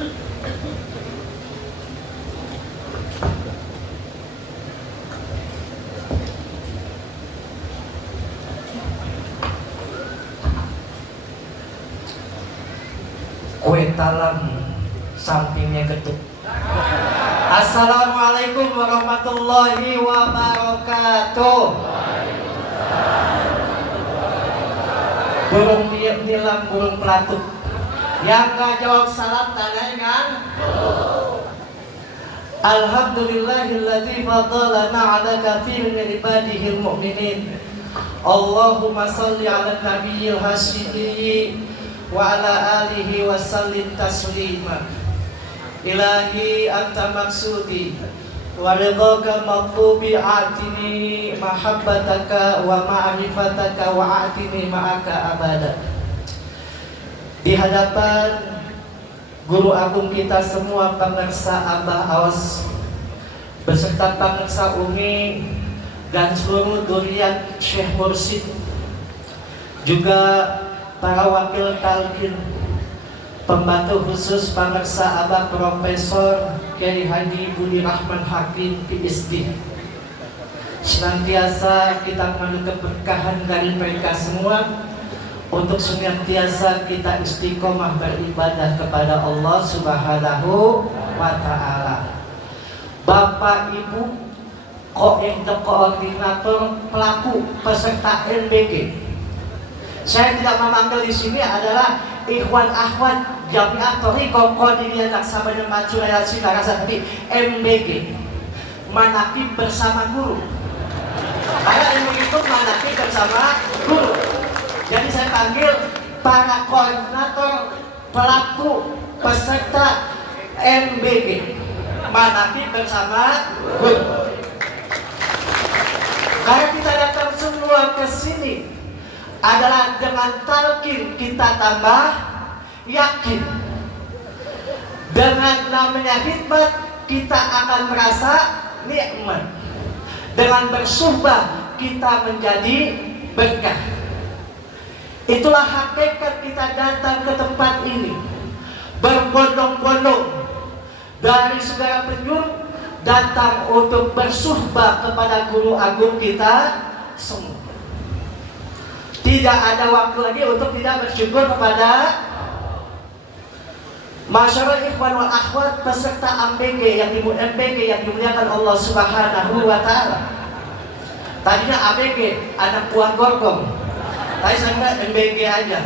Kue talam sampingnya ketuk. Assalamualaikum warahmatullahi wabarakatuh. Burung nilam, burung pelatuk. Yang gak jawab salam tanya kan? Alhamdulillahilladzi fadalana ala katsirin min ibadihil mu'minin. Allahumma shalli ala nabiyyil hasyimi wa ala alihi wa sallim taslima. Ilahi anta maksudi wa ridhaka matlubi atini mahabbataka wa ma'rifataka wa atini ma'aka abada. Di hadapan guru agung kita semua, pemirsa Abah Awas beserta pemirsa Umi dan seluruh duriat Syekh Mursid, juga para wakil talqin, pembantu khusus pemirsa Abah Profesor Kiai Haji Budi Rahman Hakim PhD. Senantiasa kita mengambil keberkahan dari mereka semua untuk senantiasa kita istiqomah beribadah kepada Allah Subhanahu wa Ta'ala. Bapak Ibu koordinator pelaku peserta MBG, saya tidak memanggil di sini adalah ikhwan akhwat Jamiah Thariqah Qadiriyah Naksabandia Mansuriyah Sinarasa, tapi MBG, manaqib bersama guru. Karena ilmu itu manaqib bersama guru. Jadi saya panggil para koordinator pelaku peserta MBG, manaqib bersama guru. Karena kita datang semua ke sini adalah dengan talqin kita tambah yakin. Dengan namanya hikmat kita akan merasa nikmat. Dengan bersuhbah kita menjadi berkah. Itulah hakikat kita datang ke tempat ini, berbondong-bondong dari segala penjuru, datang untuk bersuhbah kepada guru agung kita semua. Tidak ada waktu lagi untuk tidak bersyukur kepada masyarakat ikhwan wal akhwat peserta MBG yang dimuliakan Allah Subhanahu wa Ta'ala. Tadinya ABG anak buah gorgong, tapi saya MBG aja.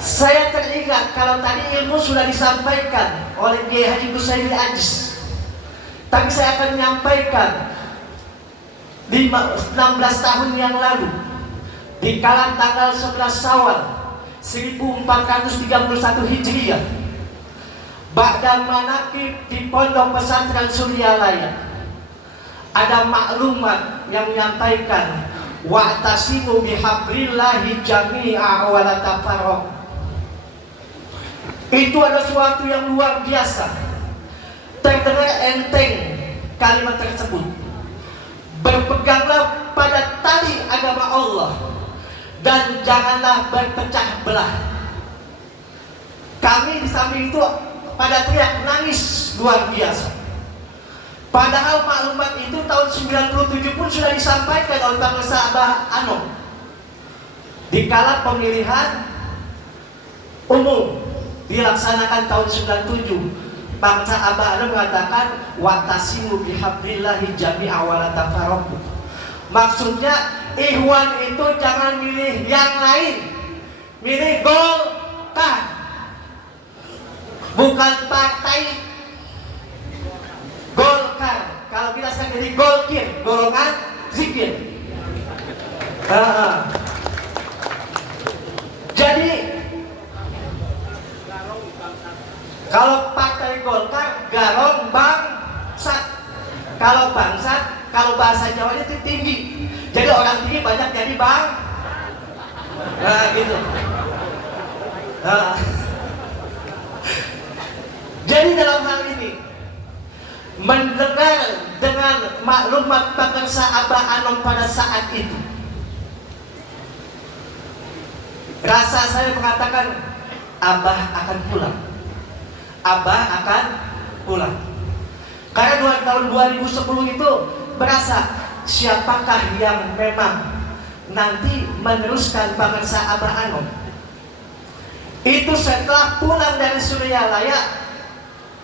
Saya teringat kalau tadi ilmu sudah disampaikan oleh Kiai Haji Gusairi Ajis, tapi saya akan menyampaikan 16 tahun yang lalu, di kala tanggal 11 Syawal 1431 Hijriah, ba'da manaqib di Pondok Pesantren Suryalaya, ada maklumat yang menyampaikan wa'tasimu bihablillahi jami'a wa la tafarraqu. Itu adalah sesuatu yang luar biasa. Terdengar enteng kalimat tersebut. Berpeganglah pada tali agama Allah dan janganlah berpecah belah. Kami di samping itu pada teriak nangis luar biasa. Padahal maklumat itu tahun 97 pun sudah disampaikan oleh Bangsa Abah Anom di kala pemilihan umum dilaksanakan tahun 97. Bangsa Abah Anom mengatakan wa'tasimu bihablillahi jami'a wa la tafarraqu. Maksudnya ikhwan itu jangan milih yang lain, milih Golkar, bukan partai Golkar. Kalau kita sekarang jadi Golkir, golongan zikir. Jadi kalau partai Golkar garong bangsat, kalau bangsat, kalau bahasa Jawa itu tinggi. Jadi orang tinggi banyak jadi bang. Nah gitu. Jadi dalam hal ini mendengar dengan maklumat pemirsa Abah Anom pada saat itu, rasa saya mengatakan Abah akan pulang. Abah akan pulang. Karena tahun 2010 itu berasa siapakah yang memang nanti meneruskan bangsa Abah Anom. Itu setelah pulang dari Suryalaya,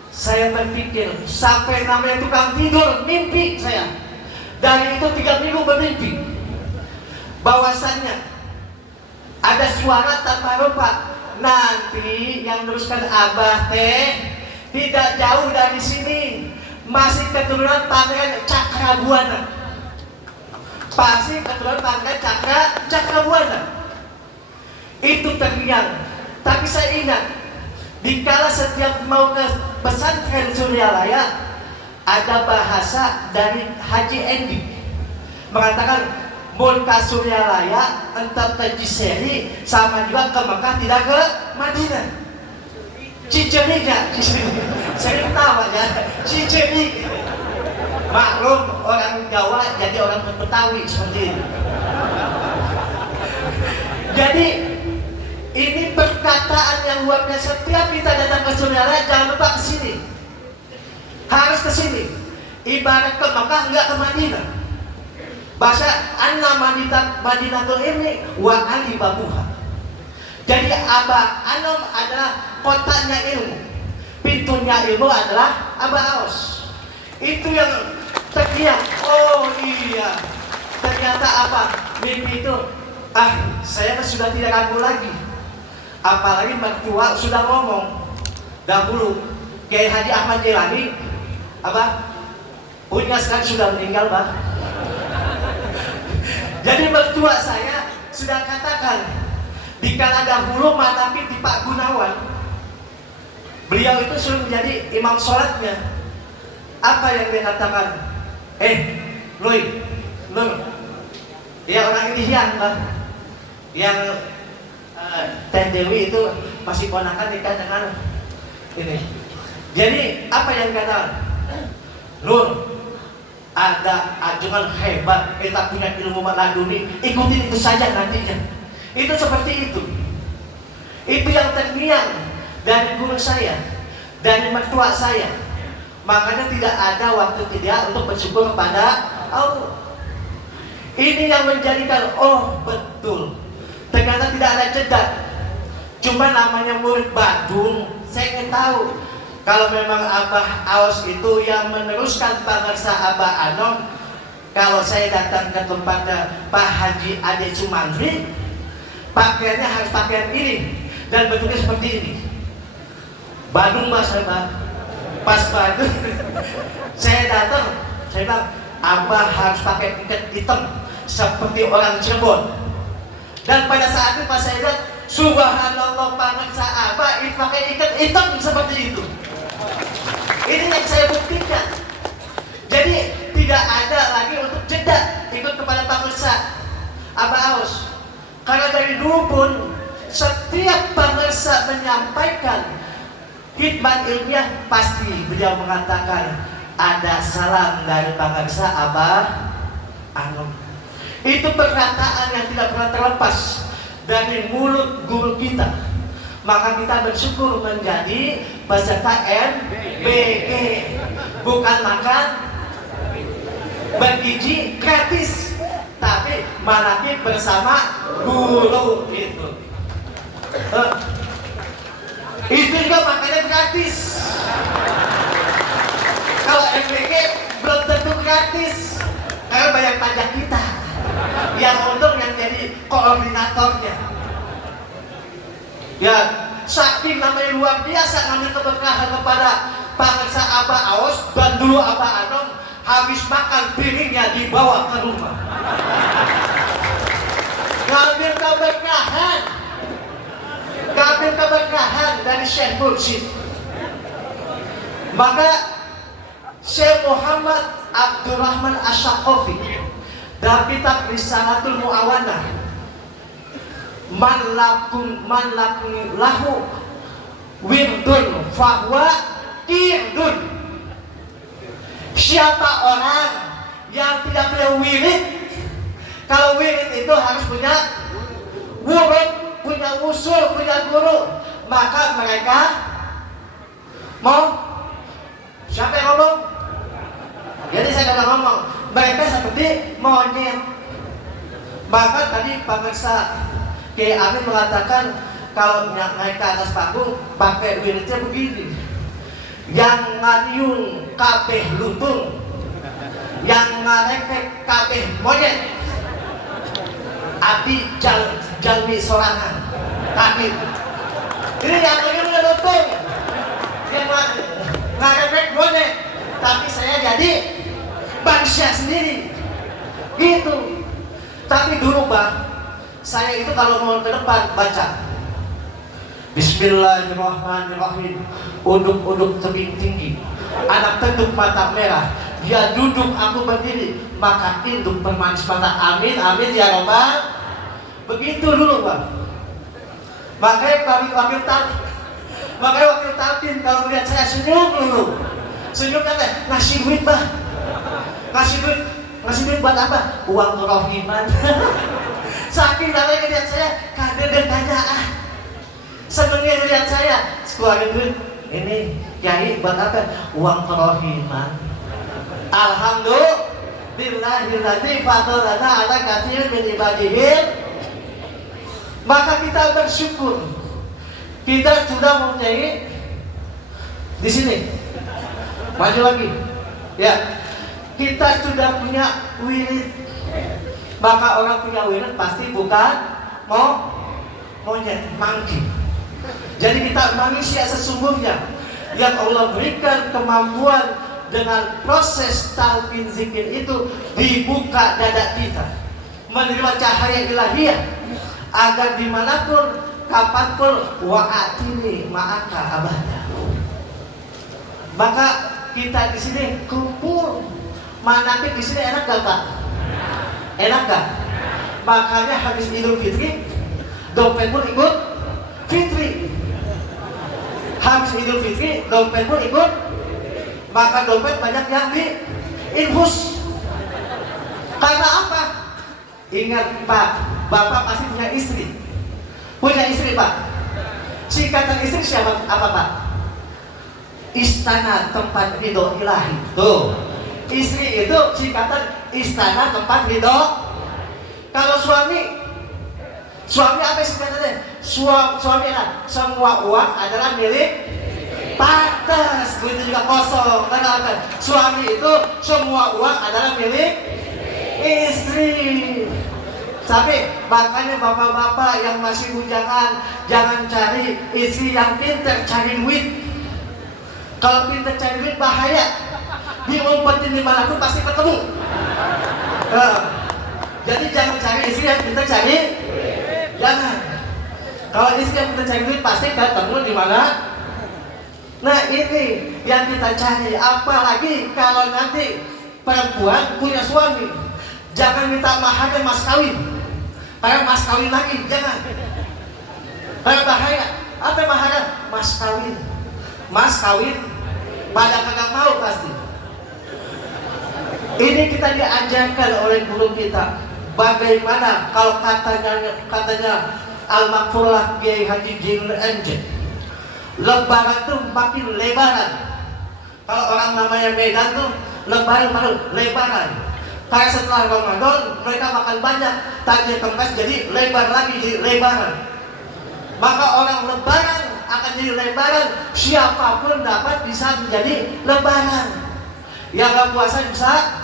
saya berpikir sampai namanya tukang tidur, mimpi saya. Dari itu 3 minggu bermimpi bahwasannya ada suara tanpa rupa, nanti yang meneruskan Abah tidak jauh dari sini, masih keturunan Pangeran Cakrabuana. Pasti keturunan Pangeran Cakrabuana. Itu terngiang. Tapi saya ingat, dikala setiap mau ke pesantren Suryalaya, ada bahasa dari Haji Endi mengatakan mun ka Suryalaya entah ke Ciseri sama juga ke Mekah, tidak ke Madinah. Ciceri ya, sering tahu ya, Ciceri. Maklum orang Jawa jadi orang Betawi seperti itu. Jadi ini perkataan yang luar biasa. Setiap kita datang ke Suryalaya jangan lupa ke sini. Harus ke sini. Ibarat ke Mekah enggak ke Madinah. Bahasa anna Madinatul ini wa ali babuha. Jadi Abah Anom adalah kotanya ilmu. Pintunya ilmu adalah Abah Aos. Itu yang terdiam. Oh iya. Ternyata apa? Mimpi itu saya sudah tidak ragu lagi. Apalagi mertua sudah ngomong dahulu Kiai Haji Ahmad Jelani, punya sekarang sudah meninggal, Bah. Jadi mertua saya sudah katakan dikala dahulu manapin di Pak Gunawan, beliau itu sudah menjadi imam sholatnya. Apa yang dia katakan? Lui, dia orang ini yang Teh Dewi itu masih ponakan nikah dengan ini. Jadi apa yang kata Nur, ada ajuan hebat, kita punya ilmu laduni, ikutin itu saja nantinya. Itu seperti itu. Itu yang terngiang dari guru saya, dari mertua saya. Makanya tidak ada waktu tidak untuk bersyukur kepada Allah. Ini yang menjadikan betul. Ternyata tidak ada jeda. Cuma namanya murid Badung, saya ingin tahu kalau memang Abah Aos itu yang meneruskan bangsa Abah Anom. Kalau saya datang ke tempatnya Pak Haji Ade Sumantri, pakaiannya harus pakaian ini dan bentuknya seperti ini. Badung Mas Abah. Pas Badung saya datang, saya bilang Abah harus pakai ikat hitam seperti orang Cirebon. Dan pada saat itu pas saya lihat, subhanallah, bangsa Abah itu pakai ikat hitam seperti itu. Ini yang saya buktikan. Jadi tidak ada lagi untuk jeda ikut kepada bangsa Abah Aos. Karena dari dulu pun setiap bangsa menyampaikan khidmat ilmiah, pasti beliau mengatakan ada salam dari bangsa Abah Anom. Itu perkataan yang tidak pernah terlepas dari mulut guru kita. Maka kita bersyukur menjadi peserta NBG. Bukan makan bergizi gratis, tapi manakib bersama guru itu. Itu juga makannya gratis. Kalau NBG belum tentu gratis, karena bayar pajak kita. Yang untung yang jadi koordinatornya. Ya, saking namanya luar biasa ngambil keberkahan kepada bangsa Abah Aos, dan dulu Abah Anom habis makan piringnya dibawa ke rumah. Ngambil keberkahan dari Syekh Mursyid. Maka Syekh Muhammad Abdurrahman Asy-Syaqafi dalam kitab Risalatul Mu'awanah, man lakun lahu wirdun fahuwa kirdun. Siapa orang yang tidak punya wirid? Kalau wirid itu harus punya wurud, punya usul, punya guru. Maka mereka mau, siapa yang ngomong? Jadi saya kata ngomong, mereka seperti monyet. Bahkan tadi pemirsa Kiai Amin mengatakan kalau naik ke atas panggung pakai wiridnya begini, yang ngariung kabeh lutung, yang ngarepek kabeh monyet, abi jalmi sorangan kaki. Ini yang ngariung lutung, yang ngarepek monyet, tapi saya jadi bangsa sendiri gitu. Tapi dulu Bang, saya itu kalau mau ke depan baca Bismillahirrahmanirrahim, uduk-uduk tebing tinggi, anak tenduk mata merah, dia duduk aku berdiri, maka induk bermanis mata. Amin amin ya robbal. Begitu dulu Bang. Makanya wakil talkin kalau melihat saya senyum dulu. Senyum kata ngasih duit Bang, ngasih duit buat apa? Uang kerohiman. Saking namanya lihat saya kader dan tanya senengnya lihat saya keluarin duit. Ini Kiai buat apa? Uang kerohiman. Alhamdulillahilladzi fadlana ala katsir min ibadihi. Maka kita bersyukur kita sudah mempunyai di sini. Maju lagi ya, kita sudah punya wirid. Maka orang punya wirid pasti bukan monyet, mangki. Jadi kita manusia sesungguhnya yang Allah berikan kemampuan dengan proses talqin zikir itu dibuka dada kita menerima cahaya ilahiyah agar dimanapun kapanpun wa'atini ma'aka abada. Maka kita di sini kumpul manakib di sini enak gak Pak? Enak gak? Makanya habis Idul Fitri dompet pun ikut fitri. Habis Idul Fitri dompet pun ikut, maka dompet banyak yang diinfus. Karena apa? Ingat Pak, Bapak pasti punya istri. Punya istri Pak. Singkatan istri siapa? Apa Pak? Istana tempat ridho ilahi. Tuh, istri itu singkatan istana tempat ridho. Kalau suami apa singkatannya? Suami adalah semua uang adalah milik pantas. Begitu juga kosong. Karena suami itu semua uang adalah milik istri. Tapi makanya bapak-bapak yang masih bujangan jangan cari istri yang pintar cari duit. Kalau pintar cari duit bahaya. Diumpetin dimanapun pasti ketemu. Jadi jangan cari istri yang pintar cari. Jangan. Kalau istri yang pintar cari duit pasti ketemu di mana. Nah ini yang kita cari. Apalagi kalau nanti perempuan punya suami, jangan minta maharnya mas kawin. Kayak mas kawin lagi, jangan. Kayak bahaya. Apa maharnya? Mas kawin. Mas kawin. Pada kagak mau pasti. Ini kita diajarkan oleh guru kita. Bagaimana kalau katanya Al-Makfurlah Kiai Haji Jinul Enje, lebaran tuh makin lebaran. Kalau orang namanya Medan tuh lebaran baru lebaran. Kayak setelah Ramadan mereka makan banyak, tadi kempes jadi lebar lagi jadi lebaran. Maka orang lebaran akan jadi lebaran, siapapun dapat bisa menjadi lebaran. Yang gak puasa bisa,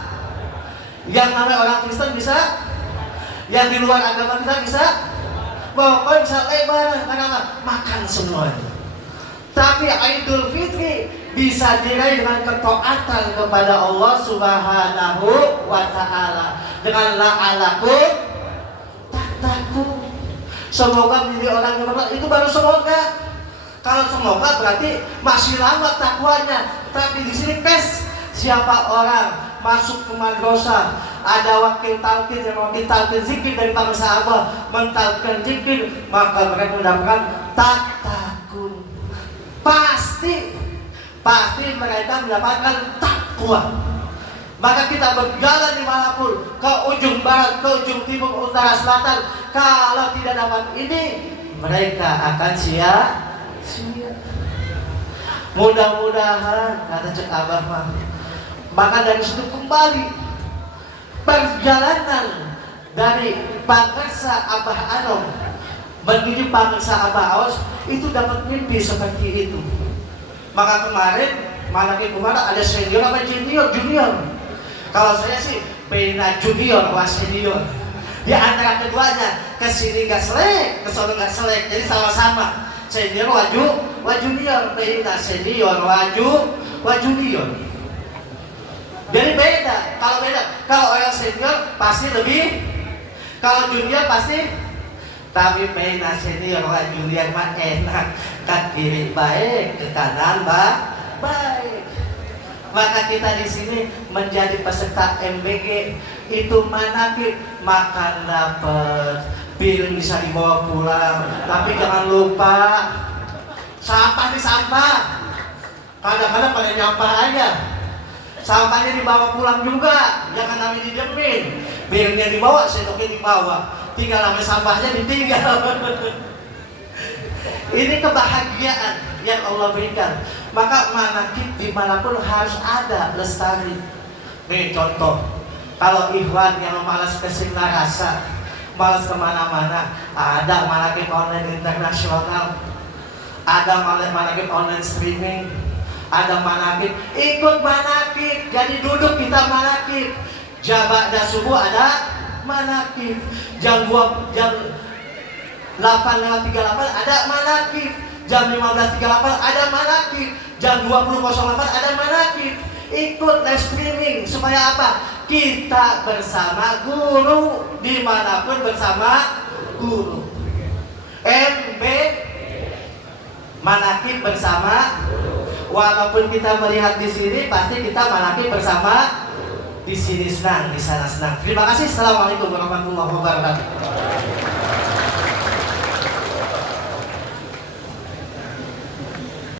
yang namanya orang Kristen bisa, yang di luar agama kita bisa, pokoknya bisa lebaran. Kenapa? Makan semuanya. Tapi Idul Fitri bisa diraih dengan ketaatan kepada Allah Subhanahu wa Ta'ala dengan la'alakum tattaqun. Semoga menjadi orang yang bertakwa. Itu baru semoga. Kalau semoga berarti masih lama takwanya. Tapi di sini siapa orang masuk ke madrasah ada wakil talqin yang wakil talqin zikir dari para sahabat mentalqin zikir, maka mereka mendapatkan tattaqun. Pasti mereka mendapatkan takwa. Maka kita berjalan dimanapun, ke ujung barat, ke ujung timur, utara, selatan, kalau tidak dapat ini, mereka akan Mudah-mudahan kata cek Abah mah, maka dari situ kembali perjalanan dari Pagarsa Abah Anom menuju Pagarsa Abah Aos itu dapat mimpi seperti itu. Maka kemarin malaki kemana ada senior apa junior? Kalau saya sih beda junior sama senior. Di antara keduanya, kesini gak selek, kesana gak selek, jadi sama-sama. Senior waju junior, beda senior waju junior. Jadi beda. Kalau orang senior pasti lebih, kalau junior pasti. Tapi beda senior waju junior mah enak, ke kiri baik, ke kanan baik. Maka kita di sini menjadi peserta MBG itu manakib, makan dapat, piring bisa dibawa pulang, tapi jangan lupa sampah di sampah. Kadang-kadang pada nyampah aja, sampahnya dibawa pulang juga, jangan namanya didemin. Piringnya dibawa, sendoknya dibawa, tinggal namanya sampahnya ditinggal. Ini kebahagiaan yang Allah berikan. Maka manakib dimanapun harus ada lestari. Nih contoh, kalau Ikhwan yang malas ke Sinarasa, malas kemana-mana, ada manakib online internasional, ada manakib online streaming, ada manakib, ikut manakib, jadi duduk kita manakib. Jam subuh ada manakib, jam 8:38 ada manakib, jam 15:38 ada manakib, jam 20:08 ada manakib. Ikut live streaming supaya apa? Kita bersama guru, dimanapun bersama guru. MB manakib bersama, walaupun kita melihat di sini pasti kita manakib bersama. Di sini senang, di sana senang. Terima kasih. Assalamualaikum warahmatullahi wabarakatuh.